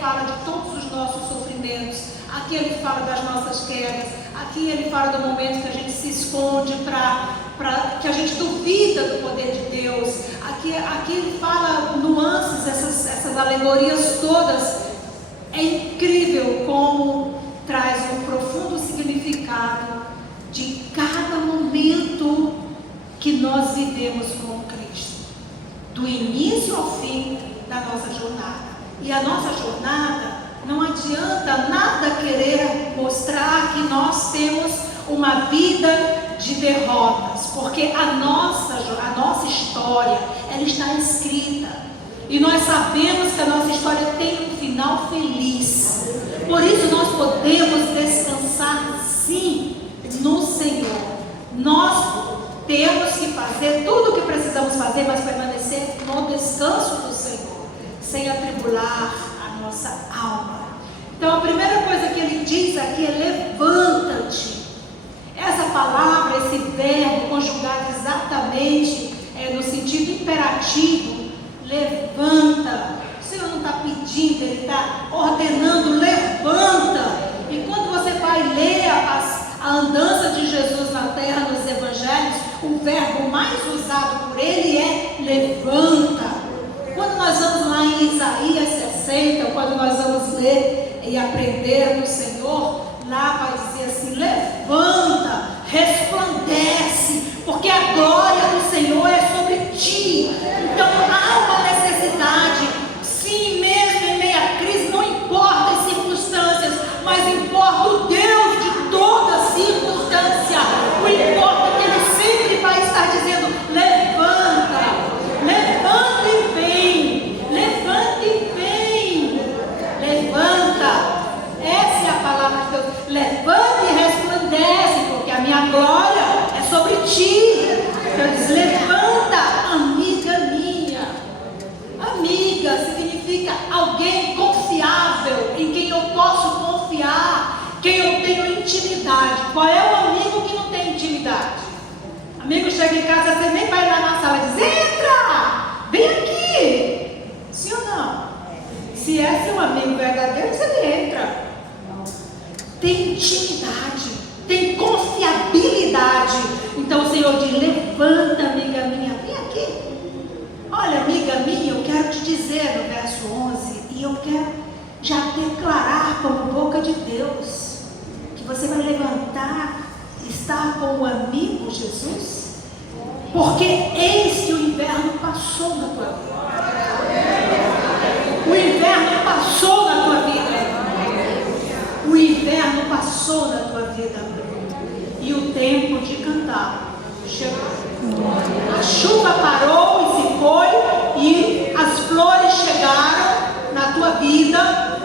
fala de todos os nossos sofrimentos, aqui ele fala das nossas quedas, aqui ele fala do momento que a gente se esconde que a gente duvida do poder de Deus, aqui ele fala nuances, essas alegorias todas. É incrível como traz um profundo significado de cada momento que nós vivemos com Cristo, do início ao fim da nossa jornada. E a nossa jornada, não adianta nada querer mostrar que nós temos uma vida de derrotas, porque a nossa história, ela está escrita, e nós sabemos que a nossa história tem um final feliz. Por isso nós podemos descansar sim no Senhor. Nós temos que fazer tudo o que precisamos fazer, mas permanecer no descanso do Senhor, sem atribular a nossa alma. Então a primeira coisa que ele diz aqui é: levanta-te. Essa palavra, esse verbo conjugado exatamente no sentido imperativo, levanta. O Senhor não está pedindo, Ele está ordenando, levanta. E quando você vai ler a andança de Jesus na terra, nos evangelhos, o verbo mais usado por Ele é levanta. Quando nós vamos lá em Isaías 60, quando nós vamos ler e aprender do Senhor, lá vai dizer assim: levanta, resplandece, porque a glória do Senhor é sobre ti. Então há uma necessidade, sim, mesmo em meio à crise, não importa as circunstâncias, mas importa o Deus de toda circunstância. O importa é que Ele sempre vai estar dizendo: levanta, levanta e vem, levanta e vem, levanta. Essa é a palavra de Deus: levanta e resplandece, porque a minha glória é sobre ti. Então diz: levanta, amiga minha. Amiga significa alguém confiável, em quem eu posso confiar, quem eu tenho intimidade. Qual é o amigo que não tem intimidade? Amigo chega em casa, você nem vai lá na sala e diz: entra, vem aqui. Sim ou não? Se é seu amigo verdadeiro, você entra. Tem intimidade, tem confiabilidade. Então o Senhor diz: levanta, amiga minha, vem aqui. Olha, amiga minha, eu quero te dizer no verso 11, e eu quero já declarar como boca de Deus, que você vai levantar e estar com o amigo Jesus, porque eis que o inverno passou na tua vida. O inverno passou na tua vida. O inverno passou na tua vida. E o tempo de cantar chegou. A chuva parou e se foi, e as flores chegaram na tua vida.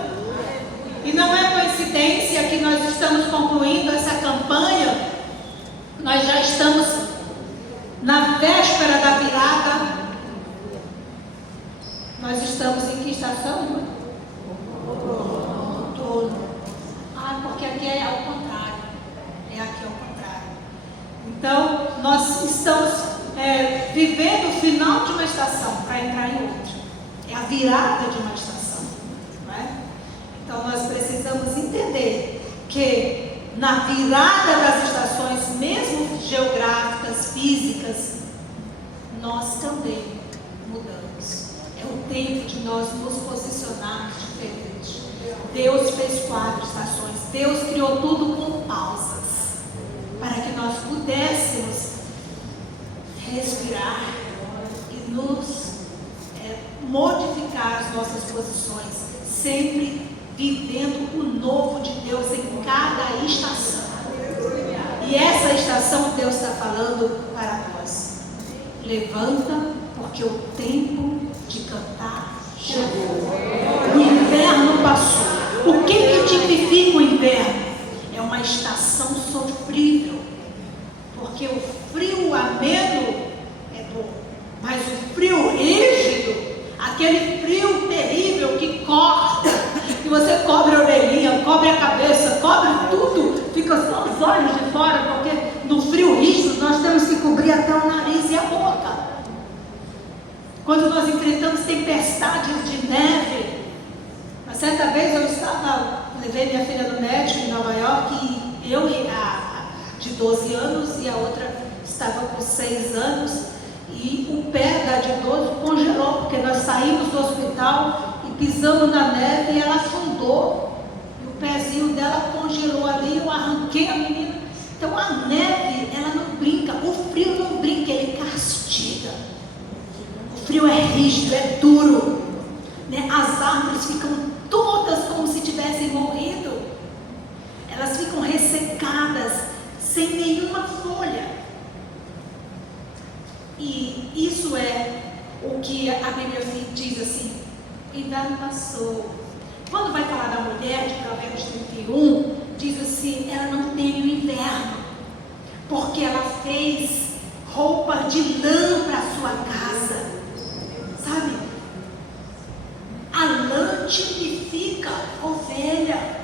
E não é coincidência que nós estamos concluindo essa campanha. Nós já estamos na véspera da virada. Nós estamos em que estação? Outono. Porque aqui é ao contrário. É aqui ao contrário. Então, nós estamos vivendo o final de uma estação para entrar em outra. É a virada de uma estação. Não é? Então, nós precisamos entender que na virada das estações, mesmo geográficas, físicas, nós também mudamos. É o tempo de nós nos posicionarmos diferente. Deus fez 4 estações. Deus criou tudo com pausas, para que nós pudéssemos respirar e nos modificar as nossas posições, sempre vivendo o novo de Deus em cada estação. E essa estação Deus está falando para nós: levanta, porque o tempo de cantar chegou. O inverno passou. O que tipifica o inverno? É uma estação sofrível, porque o frio ameno é bom, mas o frio rígido, aquele frio terrível que corta, que você cobre a orelhinha, cobre a cabeça, cobre tudo, fica só os olhos de fora, porque no frio rígido nós temos que cobrir até o nariz e a boca. Quando nós enfrentamos tempestades de neve, certa vez levei minha filha no médico em Nova York, e eu de 12 anos e a outra estava com 6 anos, e o pé da de 12 congelou, porque nós saímos do hospital e pisamos na neve e ela afundou, e o pezinho dela congelou ali, eu arranquei a menina. Então a neve, ela não brinca, o frio não brinca, ele castiga. O frio é rígido, é duro, né? As árvores ficam todas como se tivessem morrido, elas ficam ressecadas, sem nenhuma folha. E isso é o que a Bíblia diz assim: o inverno passou. Quando vai falar da mulher, de Provérbios 31, diz assim: ela não teme o inverno, porque ela fez roupa de lã para a sua casa. Sabe? A lã tipifica ovelha.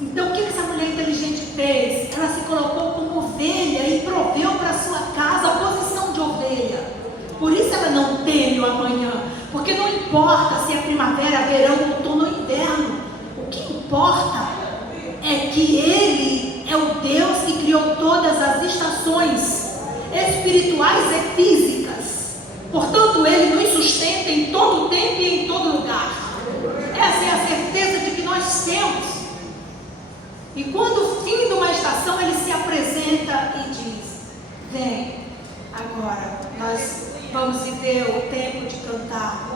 Então o que essa mulher inteligente fez? Ela se colocou como ovelha e proveu para a sua casa a posição de ovelha. Por isso ela não teme o amanhã, porque não importa se é primavera, verão, outono ou inverno. O que importa é que Ele é o Deus que criou todas as estações, espirituais e físicas. Portanto, Ele nos sustenta em todo o tempo e em todo lugar. Essa é a certeza de que nós temos. E quando fim de uma estação, Ele se apresenta e diz: vem, agora nós vamos viver o tempo de cantar.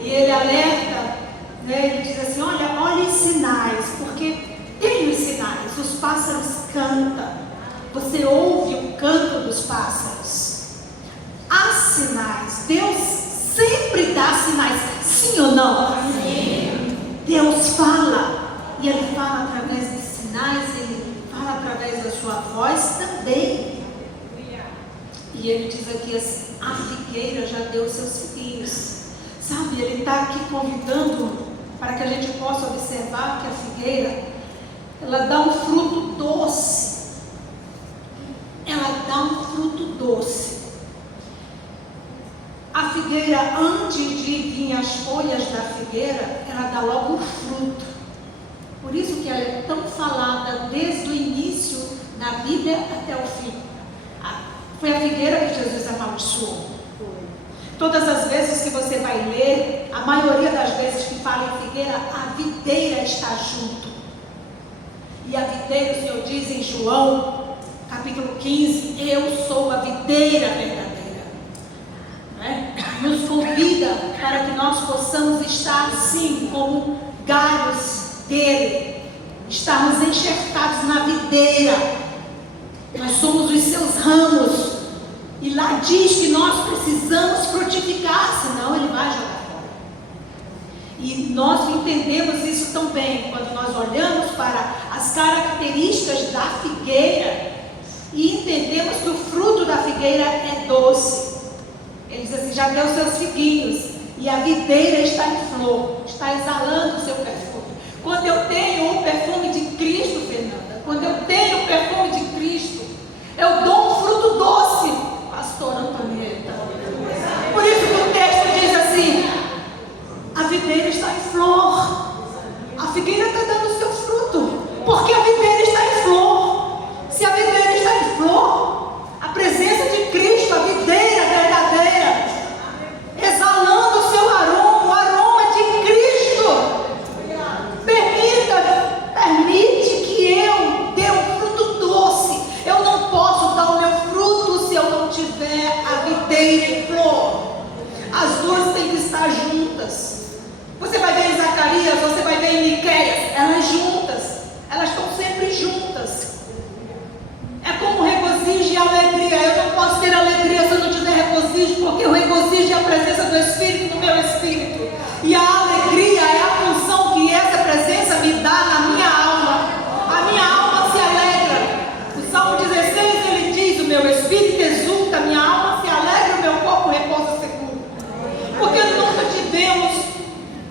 E Ele alerta, né? Ele diz assim: olha os sinais, porque tem os sinais. Os pássaros cantam, você ouve o canto dos pássaros. Há sinais. Deus sempre dá sinais, sim ou não? Sim. Deus fala, e Ele fala através de sinais, Ele fala através da sua voz também. E Ele diz aqui assim: a figueira já deu seus figuinhos. Sabe, Ele está aqui convidando para que a gente possa observar que a figueira, ela dá um fruto doce. Ela dá um fruto doce. A figueira, antes de vir as folhas da figueira, ela dá logo o fruto. Por isso que ela é tão falada desde o início da Bíblia até o fim. Foi a figueira que Jesus amaldiçoou. Todas as vezes que você vai ler, a maioria das vezes que fala em figueira, a videira está junto. E a videira, o Senhor diz em João, capítulo 15, eu sou a videira verdadeira. Né? Nos convida para que nós possamos estar assim, como galhos dele, estarmos enxertados na videira. Nós somos os seus ramos. E lá diz que nós precisamos frutificar, senão ele vai jogar fora. E nós entendemos isso também quando nós olhamos para as características da figueira e entendemos que o fruto da figueira é doce. Ele diz assim: já deu seus figuinhos, e a videira está em flor, está exalando o seu perfume. Quando eu tenho o perfume de Cristo, Fernanda, quando eu tenho o perfume de Cristo, eu dou um fruto doce, pastor Antonieta. Por isso que o texto diz assim: a videira está em flor. A figueira está dando seu fruto, porque a videira está em flor. Se a videira está em flor, a presença de Cristo, a videira verdadeira, exalando o seu aroma, o aroma de Cristo. Permite que eu dê um fruto doce. Eu não posso dar o meu fruto se eu não tiver a videira em flor. As duas têm que estar juntas. Você vai ver em Zacarias, você vai ver em Miqueias, elas juntas, elas estão sempre juntas. É como regozijo e alegria. Eu não posso ter alegria se eu não tiver regozijo, porque o regozijo é a presença do Espírito no meu espírito, e a alegria é a função que essa presença me dá na minha alma. A minha alma se alegra. O Salmo 16 ele diz: o meu espírito exulta, minha alma se alegra, o meu corpo repousa seguro. Porque nunca tivemos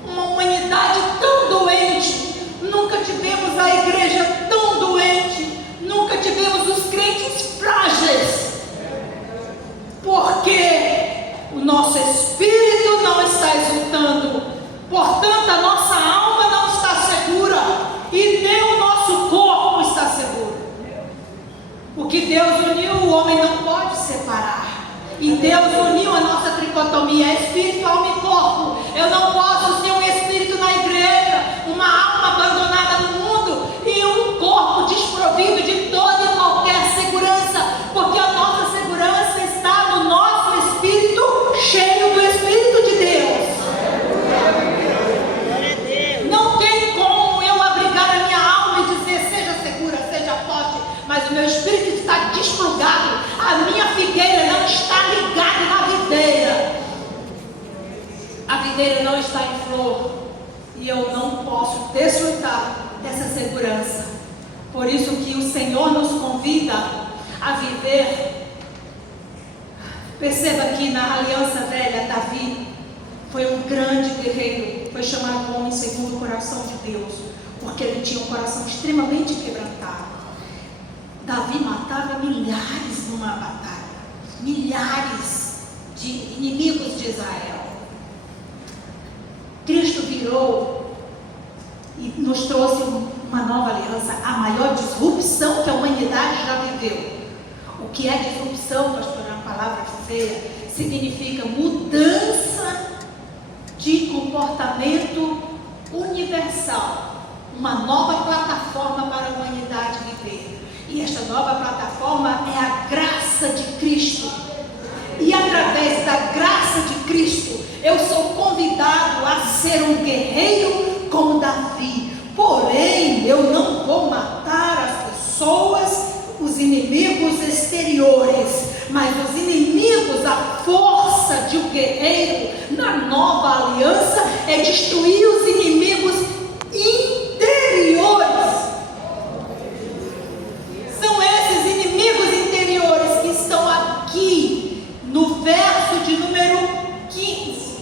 uma humanidade tão doente, nunca tivemos a igreja tão doente, nunca tivemos os crentes frágeis, porque o nosso espírito não está exultando. Portanto, Deus uniu a nossa tricotomia, espírito, alma e corpo. Eu não posso ser um espírito na igreja, uma alma abandonada no mundo e um corpo desprovido de toda e qualquer segurança, porque a nossa segurança está no nosso espírito, cheio do Espírito de Deus. Não tem como eu abrigar a minha alma e dizer: seja segura, seja forte, mas o meu espírito está desplugado, a minha figueira não está ligada na videira, a videira não está em flor, e eu não posso desfrutar dessa segurança. Por isso que o Senhor nos convida a viver. Perceba que na aliança velha, Davi foi um grande guerreiro, foi chamado homem segundo o coração de Deus, porque ele tinha um coração extremamente quebrantado. Davi matava milhares numa batalha, milhares de inimigos de Israel. Cristo virou e nos trouxe uma nova aliança, a maior disrupção que a humanidade já viveu. O que é disrupção, pastor? É uma palavra feia, significa mudança de comportamento universal, uma nova plataforma para a humanidade viver. E esta nova plataforma é a graça de Cristo. E através da graça de Cristo, eu sou convidado a ser um guerreiro como Davi. Porém, eu não vou matar as pessoas, os inimigos exteriores, mas os inimigos, a força de um guerreiro na nova aliança é destruir os inimigos interiores. São esses inimigos interiores que estão aqui no verso de número 15,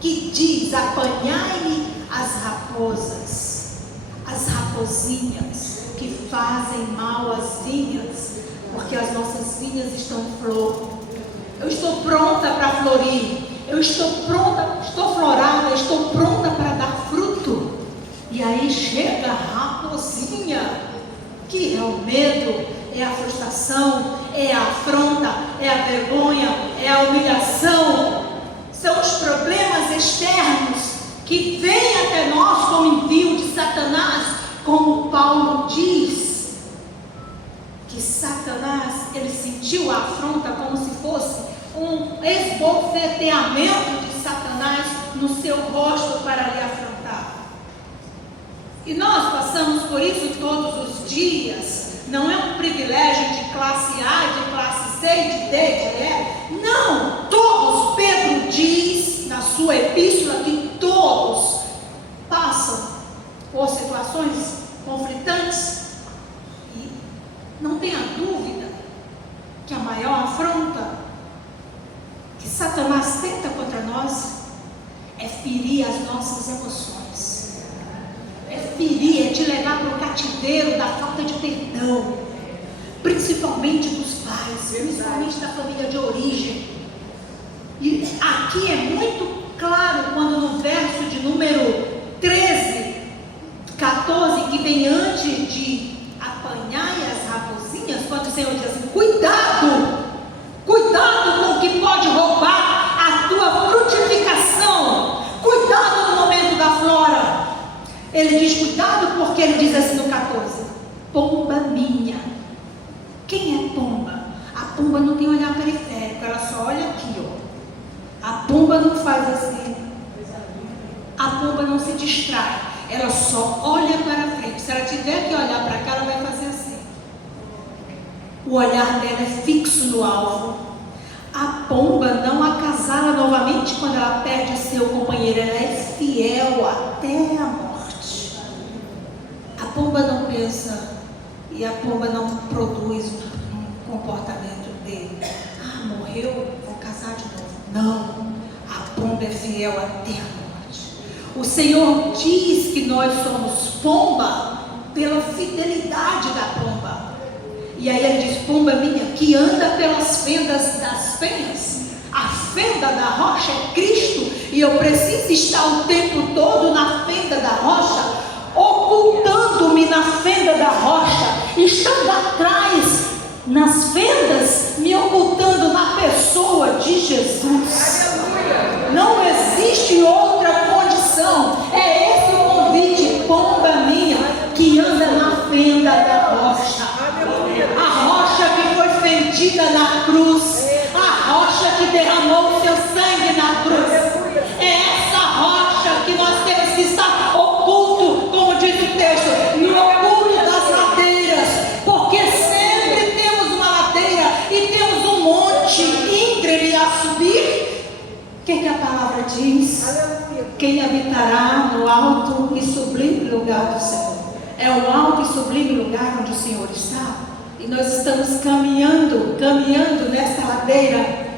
que diz: apanhai-me as raposas, as raposinhas que fazem mal às vinhas, porque as nossas vinhas estão em flor. Eu estou pronta para florir, eu estou pronta, estou florada, estou pronta para dar fruto. E aí chega a raposinha, que é o medo, é a frustração, é a afronta, é a vergonha, é a humilhação. São os problemas externos que vêm até nós como envio de Satanás, como Paulo diz, que Satanás, ele sentiu a afronta como se fosse um esbofeteamento de Satanás no seu rosto para lhe afrontar. E nós passamos por isso todos os dias. Não é um privilégio de classe A, de classe C, de D, de E. Não, todos. Pedro diz na sua epístola que todos passam por situações conflitantes. E não tenha dúvida que a maior afronta que Satanás tenta contra nós é ferir as nossas emoções, é ferir, é te levar para o cativeiro da falta de perdão, principalmente dos pais, principalmente da família de origem. E aqui é muito claro quando no verso de número 13, 14, que vem antes de apanhar as raposinhas, quando o Senhor diz assim: cuidado com o que pode roubar a tua frutificação, cuidado no momento da flora. Ele diz cuidado porque ele diz assim no 14: pomba minha. Quem é pomba? A pomba não tem olhar periférico, ela só olha aqui, ó. A pomba não faz assim, a pomba não se distrai, ela só olha para frente. Se ela tiver que olhar para cá, ela vai fazer assim. O olhar dela é fixo no alvo. A pomba não acasala novamente quando ela perde seu companheiro, ela é fiel até a morte. A pomba não pensa e a pomba não produz um comportamento dele: ah, morreu, vou casar de novo. Não, a pomba é fiel até a morte. O Senhor diz que nós somos pomba pela fidelidade da pomba. E aí ele diz: pomba minha, que anda pelas fendas das penhas. A fenda da rocha é Cristo, e eu preciso estar o tempo todo na fenda da rocha, ocultando-me na fenda da rocha, estando atrás nas fendas me ocultando na pessoa de Jesus. Não existe outra condição. É esse o convite, pomba minha, que anda na fenda da rocha. A rocha que foi fendida na cruz. A rocha que derramou o seu sangue na cruz. É essa rocha que nós temos que estar oculto, como diz o texto, no oculto das ladeiras. Porque sempre temos uma ladeira e temos um monte íngreme a subir. O que a palavra diz? Quem habitará no alto e sublime lugar do Senhor. É o alto e sublime lugar onde o Senhor está. E nós estamos caminhando nesta ladeira.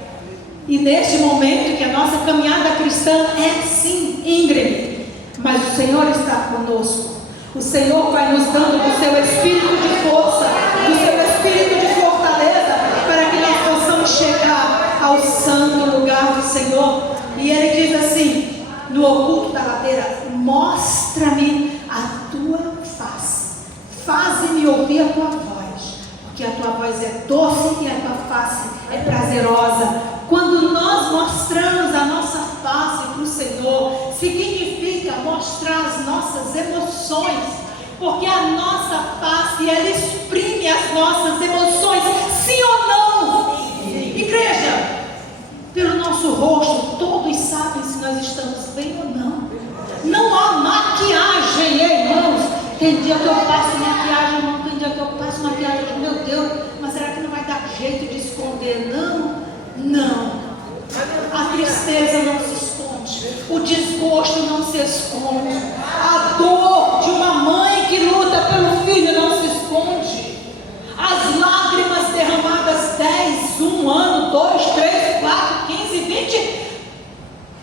E neste momento que a nossa caminhada cristã é sim íngreme, mas o Senhor está conosco. O Senhor vai nos dando do seu espírito de força, do seu espírito de fortaleza, para que nós possamos chegar ao santo lugar do Senhor. E Ele diz assim, no oculto da ladeira: mostra-me a tua face, faze-me ouvir a tua voz, porque a tua voz é doce e a tua face é prazerosa. Quando nós mostramos a nossa face para o Senhor, significa mostrar as nossas emoções, porque a nossa face, ela exprime as nossas emoções, sim ou não? Sim. Igreja, pelo nosso rosto, todos sabem se nós estamos bem ou não. Não há maquiagem, irmãos. Tem dia que eu passo maquiagem, irmão, tem dia que eu passo maquiagem, eu digo, meu Deus, mas será que não vai dar jeito de esconder? Não. A tristeza não se esconde, o desgosto não se esconde, a dor de uma mãe que luta pelo filho não se esconde, as lágrimas derramadas 10, 1 ano, 2, 3, 4, 15, 20,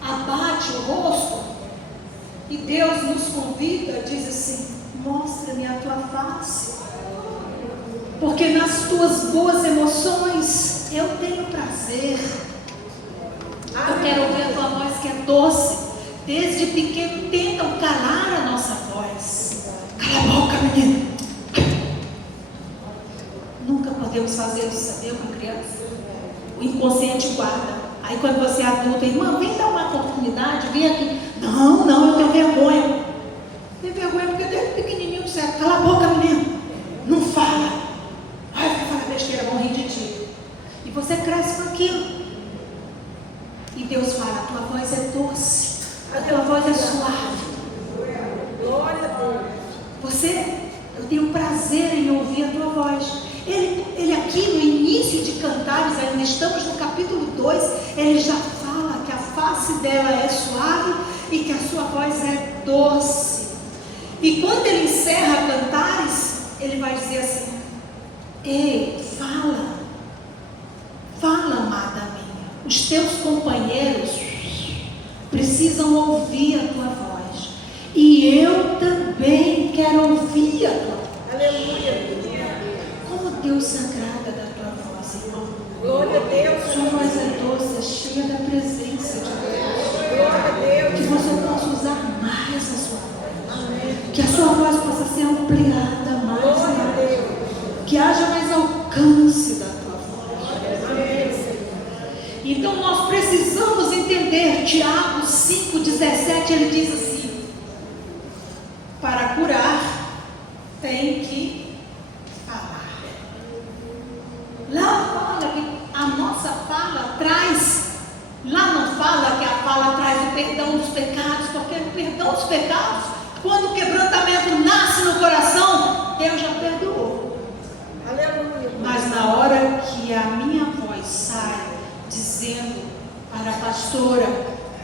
abate o rosto. E Deus nos convida, diz assim: mostra-me a tua face, porque nas tuas boas emoções eu tenho prazer. Eu quero ouvir a tua voz que é doce. Desde pequeno tentam calar a nossa voz. Cala a boca, menino. Nunca podemos fazer isso, sabia, com criança? O inconsciente guarda. Aí quando você é adulta, irmã, vem dar uma oportunidade, vem aqui. Não, eu tenho vergonha. Tem vergonha porque desde pequenininho disseram: cala a boca, menino. Não fala. Ai, vai falar besteira, vão rir de ti. E você cresce com aquilo. E Deus fala: a tua voz é doce, a tua voz é suave. Glória a Deus. Eu tenho prazer em ouvir a tua voz. Ele aqui no início de Cantares, ainda estamos no capítulo 2, ele já fala que a face dela é suave e que a sua voz é doce. E quando ele encerra Cantares, ele vai dizer assim: ei, fala, amada minha. Os teus companheiros precisam ouvir a tua voz. E eu também quero ouvir a tua voz. Aleluia. Como Deus se agrada da tua voz, irmão. Glória a Deus. Sua voz é doce, é cheia da presença de Deus. Glória a Deus. Que você possa usar mais a sua voz. Amém. Que a sua voz possa ser ampliada mais. Glória a Deus. Que haja mais alcance da tua voz. Amém. Então nós precisamos entender, Tiago 5,17, ele diz assim: para curar tem que falar. Lá fala que a nossa fala traz, lá não fala que a fala traz o perdão dos pecados, porque o perdão dos pecados, quando o quebrantamento nasce no coração, Deus já perdoou. Aleluia. Mas na hora que a minha voz sai dizendo para a pastora,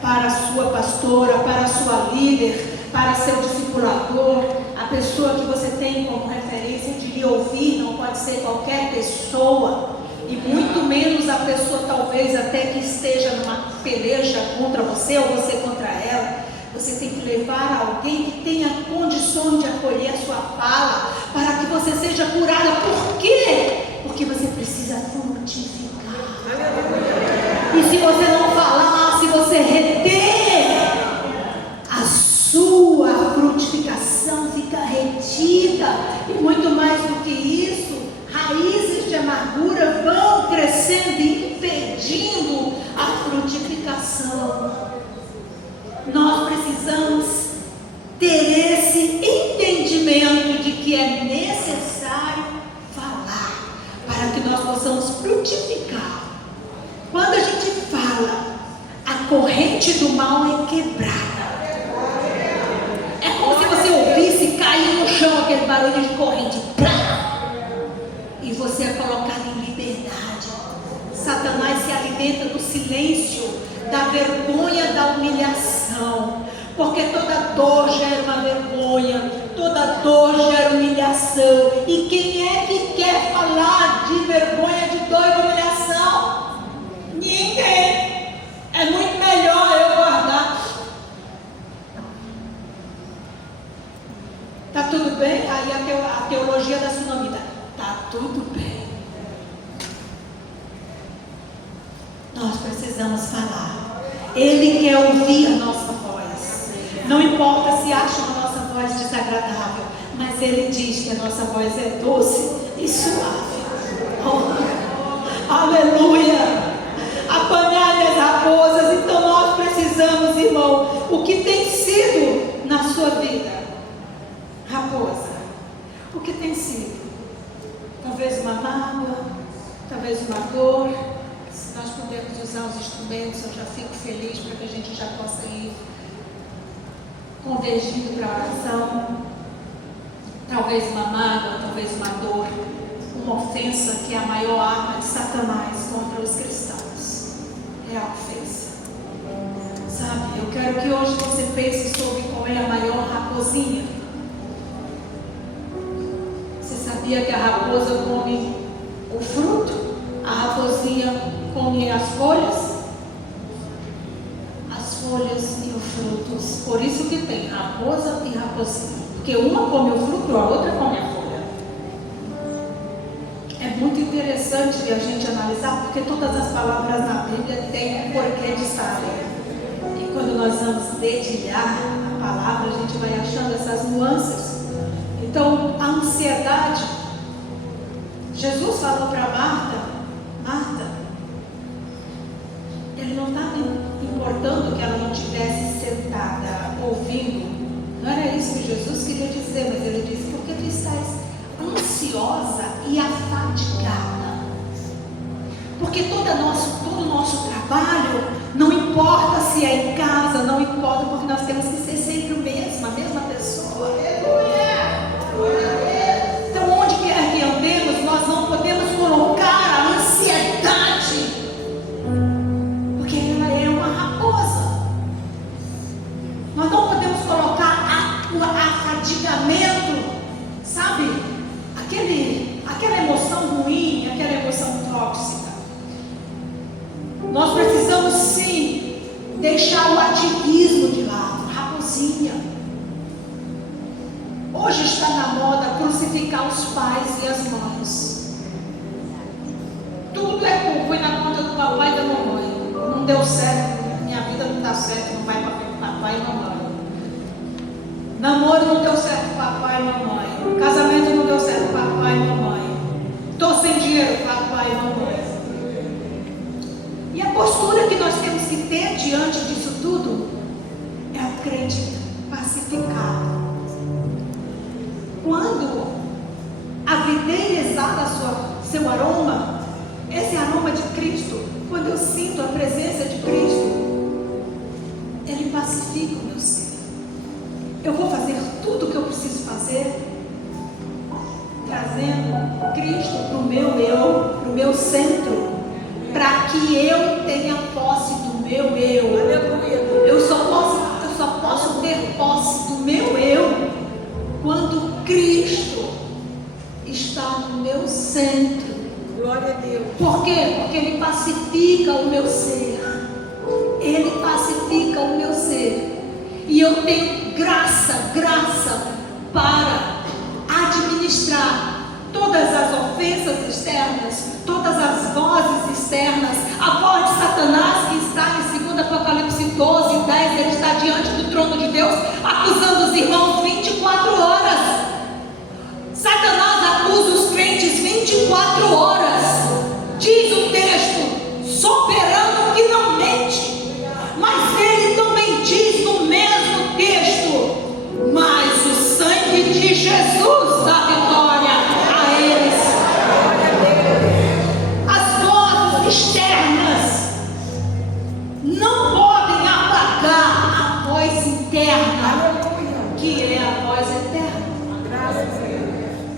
para a sua pastora, para a sua líder, para seu discipulador, a pessoa que você tem como referência de lhe ouvir, não pode ser qualquer pessoa, e muito menos a pessoa talvez até que esteja numa peleja contra você ou você contra ela. Você tem que levar alguém que tenha condições de acolher a sua fala, para que você seja curada. Por quê? Porque você precisa frutificar. E se você não falar, se você reter, a sua frutificação fica retida. E muito mais do que isso, raízes de amargura vão crescer comunicação. Nós precisamos ter esse entendimento de que é necessário falar para que nós possamos frutificar. Quando a gente fala, a corrente do mal é quebrada. É como se você ouvisse cair no chão aquele barulho de corrente, e você é colocado em liberdade. Satanás se alimenta do silêncio, da vergonha, da humilhação, porque toda dor gera uma vergonha, toda dor gera humilhação. E quem é que quer falar de vergonha, de dor e humilhação? Ninguém. É muito melhor eu guardar. Tá tudo bem? Aí a teologia da sunamita. Tá tudo bem. Nós precisamos falar. Ele quer ouvir a nossa voz. Não importa se acham a nossa voz desagradável, mas Ele diz que a nossa voz é doce e suave. Oh, aleluia! Apanhar as raposas. Então nós precisamos, irmão, o que tem sido na sua vida? Raposa. O que tem sido? Talvez uma mágoa, talvez uma dor. Se nós pudermos usar os instrumentos, eu já fico feliz para que a gente já possa ir convergindo para a oração. Talvez uma mágoa, talvez uma dor, uma ofensa que é a maior arma de Satanás contra os cristãos. É a ofensa. Sabe, eu quero que hoje você pense sobre qual é a maior raposinha. Você sabia que a raposa come o fruto? A raposinha come as folhas? As folhas e os frutos. Por isso que tem raposa e raposinha. Porque uma come o fruto, a outra come a folha. É muito interessante a gente analisar, porque todas as palavras na Bíblia têm um porquê de estarem. E quando nós vamos dedilhar a palavra, a gente vai achando essas nuances. Então, a ansiedade. Jesus falou para Marta, Ele não estava importando que ela não estivesse sentada, ouvindo. Não era isso que Jesus queria dizer, mas Ele disse, porque tu estás ansiosa e afadigada. Porque todo o nosso trabalho, não importa se é em casa, não importa, porque nós temos que ser sempre o mesmo, a mesma pessoa. Então, onde quer que andemos, nós não podemos colocar a ansiedade, porque ela é uma raposa. Nós não podemos colocar o afadigamento, sabe? Aquela emoção ruim, aquela emoção tóxica. Nós precisamos sim deixar o ativismo de lado, raposinha. Hoje está na moda crucificar os pais e as mães. Tudo é culpa, foi na conta do papai e da mamãe. Não deu certo, minha vida não está certa, não vai para papai e mamãe. Namoro não deu certo, papai e mamãe. Casamento não deu certo, papai e mamãe. Estou sem dinheiro, papai e mamãe. E a postura que nós temos que ter diante disso tudo é o crente pacificado. Quando a videira exala seu aroma, esse aroma de Cristo, quando eu sinto a presença de Cristo, Ele pacifica o meu ser. Eu vou fazer tudo o que eu preciso fazer, trazendo Cristo para o meu eu, para o meu centro, para que eu tenha posse do meu eu. Aleluia. Eu só posso ter posse do meu eu quando Cristo está no meu centro. Glória a Deus. Por quê? Porque Ele pacifica o meu ser. Ele pacifica o meu ser. E eu tenho graça para administrar todas as ofensas externas, todas as vozes externas. A voz de Satanás que está em 2 Apocalipse 12, 10, ele está diante do trono de Deus, acusando os irmãos 24 horas. Satanás acusa os crentes 24 horas. Diz o texto, soberano que não mente. interna, que é a voz eterna,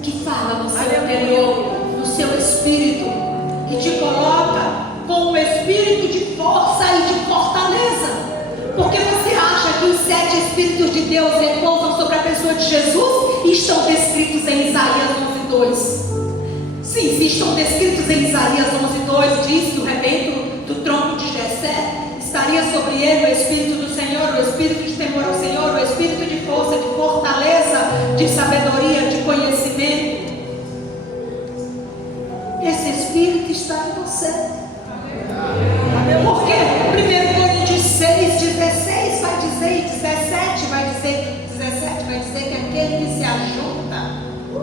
que fala no seu interior, no seu espírito, e te coloca com um espírito de força e de fortaleza. Porque você acha que os 7 Espíritos de Deus repousam sobre a pessoa de Jesus e estão descritos em Isaías 11:2? Sim, se estão descritos em Isaías 11:2, diz que o rebento do tronco de Jessé estaria sobre ele o Espírito do Senhor, o Espírito de temor ao Senhor, o Espírito de força, de fortaleza, de sabedoria, de conhecimento. Esse Espírito está em você. Por quê? 1 Coríntios 6:16 vai dizer, e 17 vai dizer que aquele que se ajunta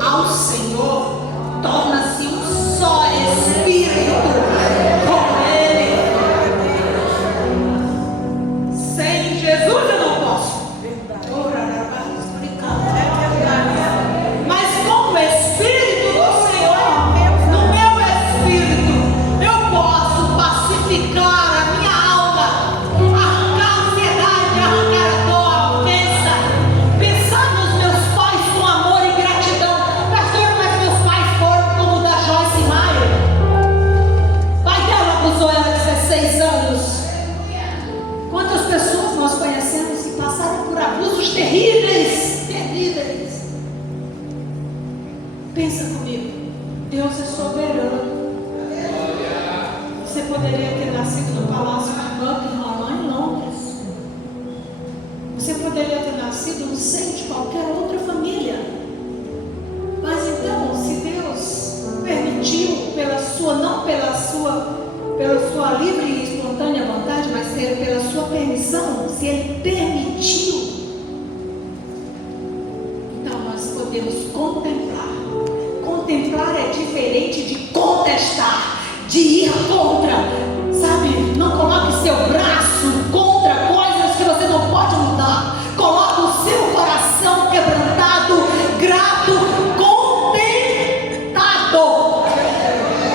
ao Senhor torna-se um só Espírito com Ele. Sem Jesus eu não posso. Mas com o Espírito do Senhor, no meu espírito, eu posso pacificar a minha alma, arrancar a ansiedade, arrancar a dor, a ofensa, pensar nos meus pais com amor e gratidão. Pastor, mas meus pais foram como o da Joyce Meyer. Pai dela abusou ela 16 anos. Quantas pessoas nós conhecemos que passaram por abusos terríveis, terríveis? Pensa comigo, Deus é soberano. Você poderia ter nascido no Palácio de Buckingham, lá em Londres. Você poderia ter nascido no seio de qualquer outra família. Mas então, se Deus permitiu, não pela sua livre e espontânea vontade, mas pela sua permissão, se Ele permitiu, então nós podemos contemplar. Contemplar é diferente de contestar, de ir contra, sabe? Não coloque seu braço contra coisas que você não pode mudar. Coloque o seu coração quebrantado, grato, contentado.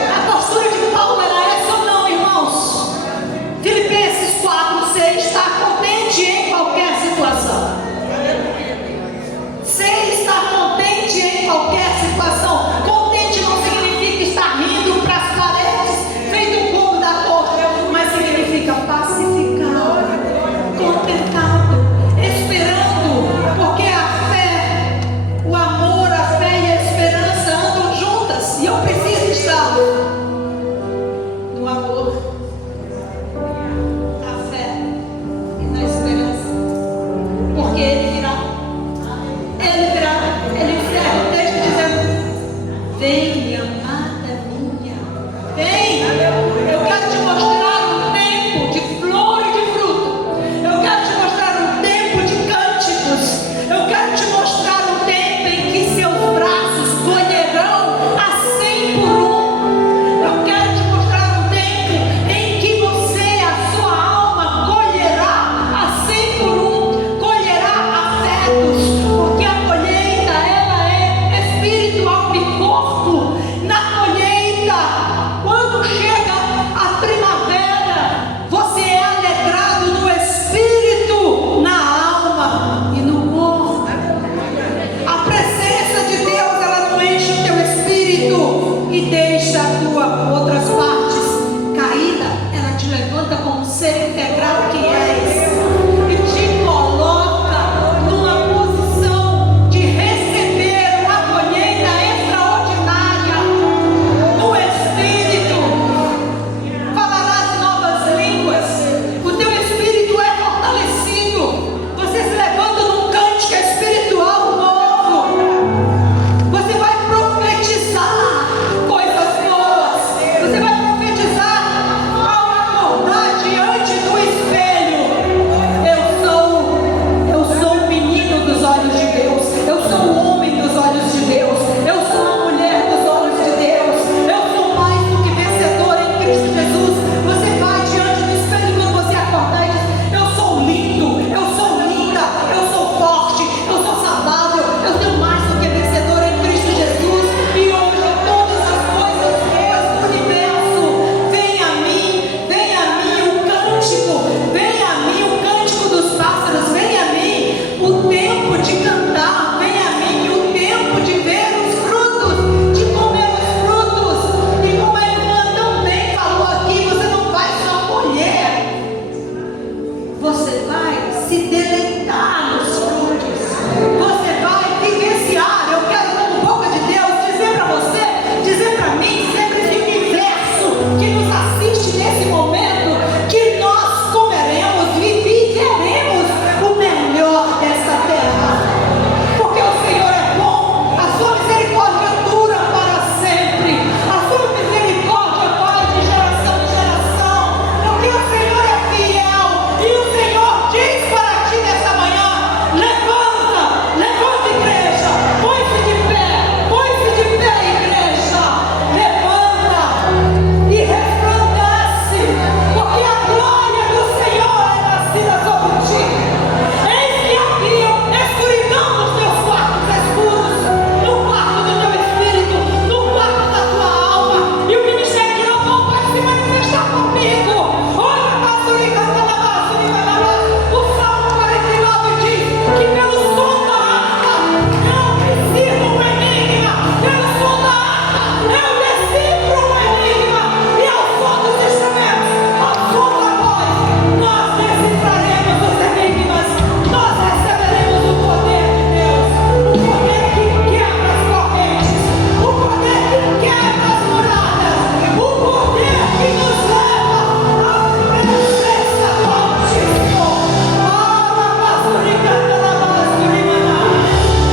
A postura de Paulo era essa ou não, irmãos? Filipenses 4:6 está